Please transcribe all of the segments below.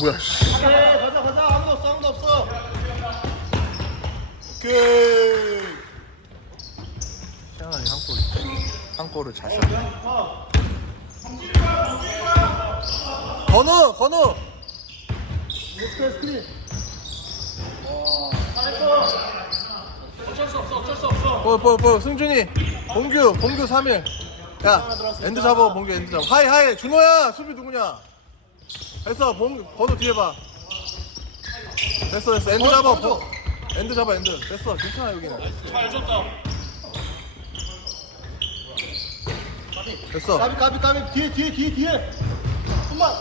뭐야 씨. 가자 가자. 아무도 없어. 오케이. 시원하니 한 골을 잘 쐈네. 건우. 스크린. 볼 승준이 봉규 3일. 야 엔드 잡아 봉규 엔드 잡아. 하이 준호야 수비 누구냐. 됐어 건우 뒤에 봐. 됐어 엔드 잡아. 엔드 잡아 엔드. 됐어 괜찮아 여기는. 잘 줬다. 됐어. 까비 뒤에. 손만.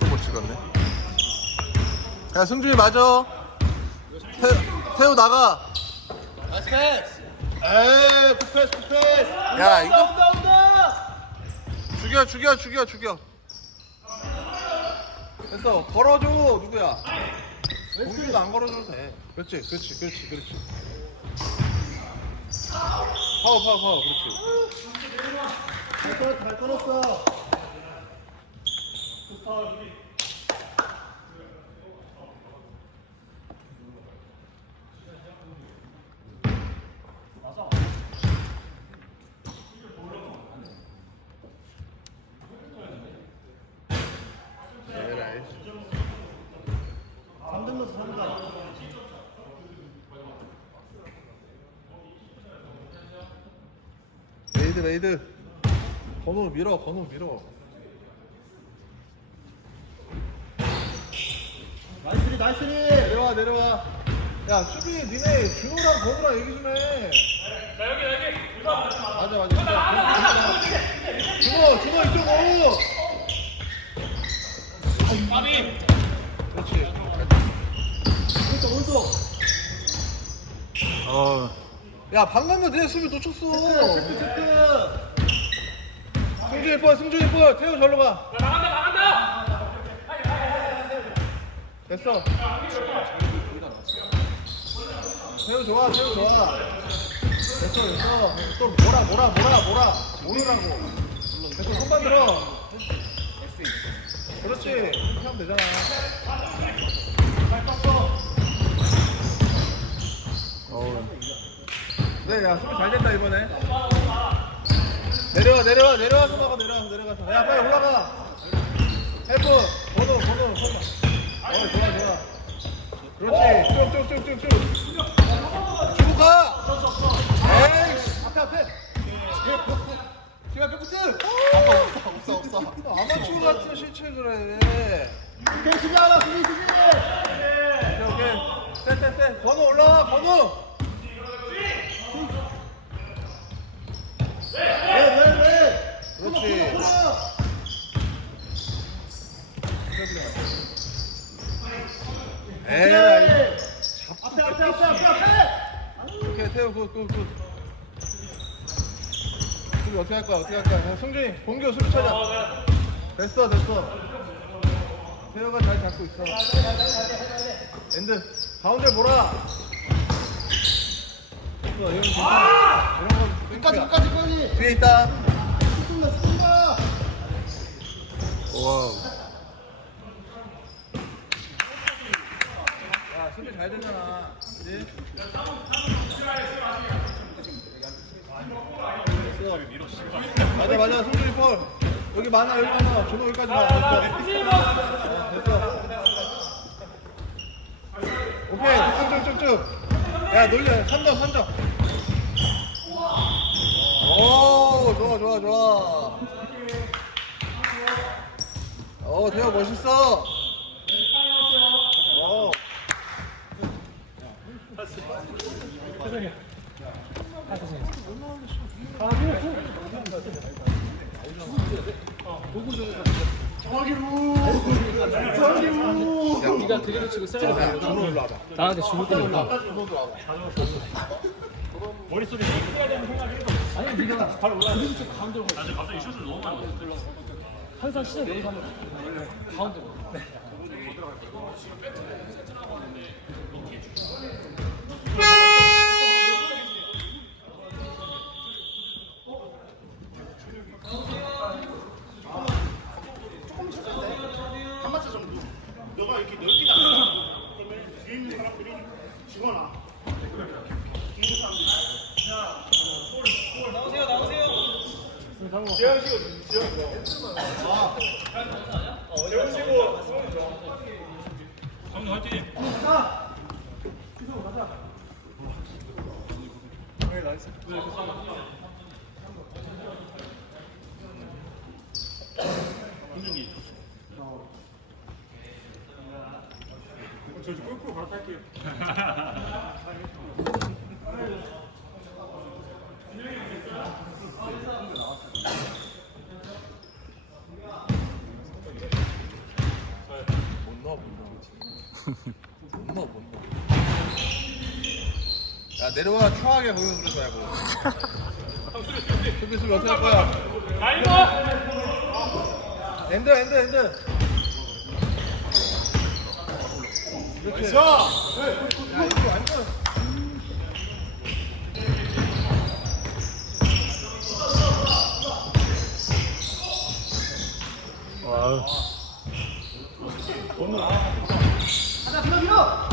또 못 찍었네. 야 승준이 맞아. 태우 나가. 나이스 패스. 에이 굿패스. 야, 이거- 온다. 죽여. 됐어 걸어줘 누구야. 봉규도 안 걸어줘도 돼. 그렇지. 파워 그렇지. 잘 끊었어. 에라이. 3점 넣었어 3점. 레이드. 건우 밀어. 나이스리. 내려와. 야 수비 니네 준호랑 건우랑 얘기 좀 해. 나 여기. 맞아. 준호 이쪽으로. 까비. 그렇지. 오른쪽. 야 방금도 내 수비 놓쳤어. 체크. 승준이 볼. 태우 절로 가. 나간다. 됐어. 태우 좋아. 됐어. 또 모르라고. 됐어. 손만 들어. 그렇지. 이렇게 하면 되잖아. 네, 야 수비 잘 됐다 이번에. 내려와서 막아. 내려가서. 야 빨리 올라가. 헬프. 번호 손만. 좋아. 그렇지. 쭉. 주고 가. 에이씨. 앞에. 기가 뼈끝. 없어. 아마추어 같은 실책을 해. 수비 하나. 오케이. 쎄. 번호 올라와. 번호. 왜? 그렇지. 에이. 앞에. 오케이 태우 굿. 수비 어떻게 할 거야? 야, 승준이 공격 수비 찾아. 됐어. 태우가 잘 잡고 있어. 엔드 가운데 몰아. 이런 거 끝까지. 뒤에 있다. 쏜다. 와우. 야 수비 잘 되잖아. 그지? 맞아. 승준이 볼. 여기 많아. 준호 여기까지 와. 됐어. 오케이. 쭉. 야 놀려. 3점. 오 좋아. 태호 멋있어. 네가 그대로 치고 세게 나한테 죽을 거니까. 머릿속에 해야 되는 생각이 1도 아니 네가 바로 그대로 치고 가운데로 가. 나 갑자기 슛을 너무 많이 넣었어. 항상 시작 여기서 하면 가운데로. 성우 화이팅! 못 넣어. 야 내려와 추하게 보여 그러지 말고. 수비 어떻게 할 거야? 엔드. 그렇지. 야 이거 완전. 와우.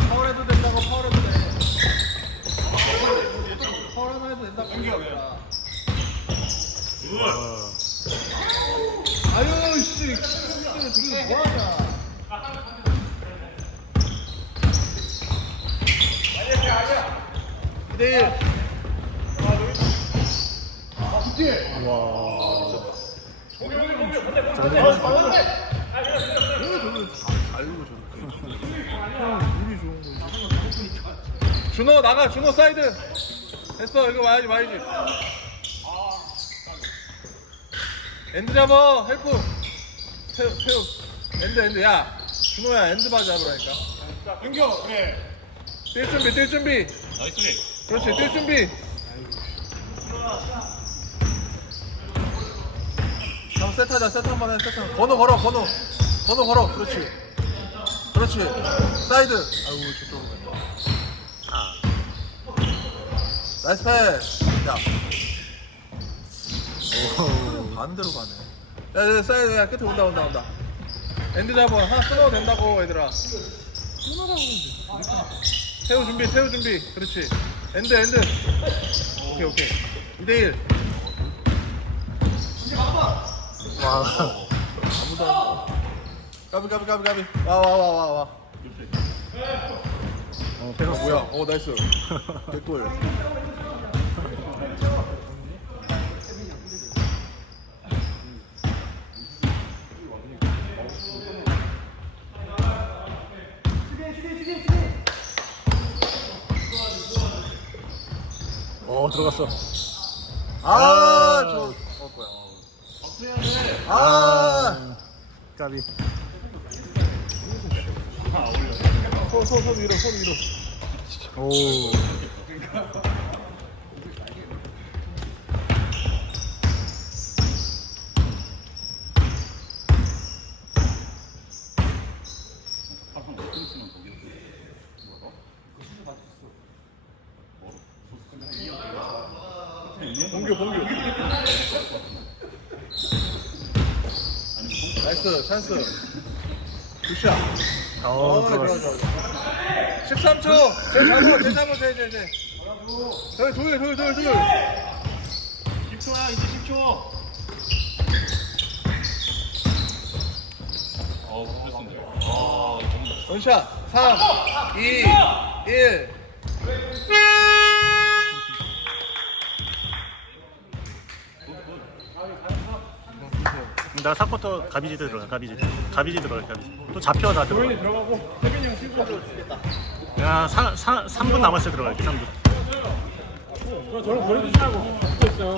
파울해도 된다고 파울해도 돼. 파울 하나 해도 된다고. 아유 씨. 둘이 뭐하냐. 이대 알고 저렇게. 우리 좋은 거. 준호 나가. 준호 사이드. 됐어. 이거 와야지. 엔드 잡아. 헬프. 태우. 엔드. 야. 준호야 엔드 바 잡으라니까. 은교 그래. 뛸 준비. 나이스. 그렇지. 뛸 준비. 형 세트하자. 세트 한번 해. 세트. 번호 걸어. 그렇지. 사이드. 아이고 죄송합니다. 나이스 패스. 야. 반대로 가네. 야, 사이드. 야, 끝에 온다. 엔드 잡아. 하나 끊어도 된다고 얘들아. 태우 준비. 그렇지. 엔드. 오케이. 2대1. 와. 아무도 안 가비. 와. 뺏었어. 뭐야? 나이스. 개꿀. 들어갔어. 뭐야. 까비. 손 위로. 오. 봉규. 나이스, 찬스. 굿샷. 들어갔어. 13초. 제 잡아. 저기 둘. 10초야 이제 10초. 됐습니다. 원샷. 3, 2, 1. 나 4쿼터 가비지 들어가. 또 잡혀 다 들어가. 들어가고 태빈이 형 쉴 거도 죽겠다. 야, 3분 남았을 때 들어갈게. 3분. 저런 버려두지 말고 붙어 있어요.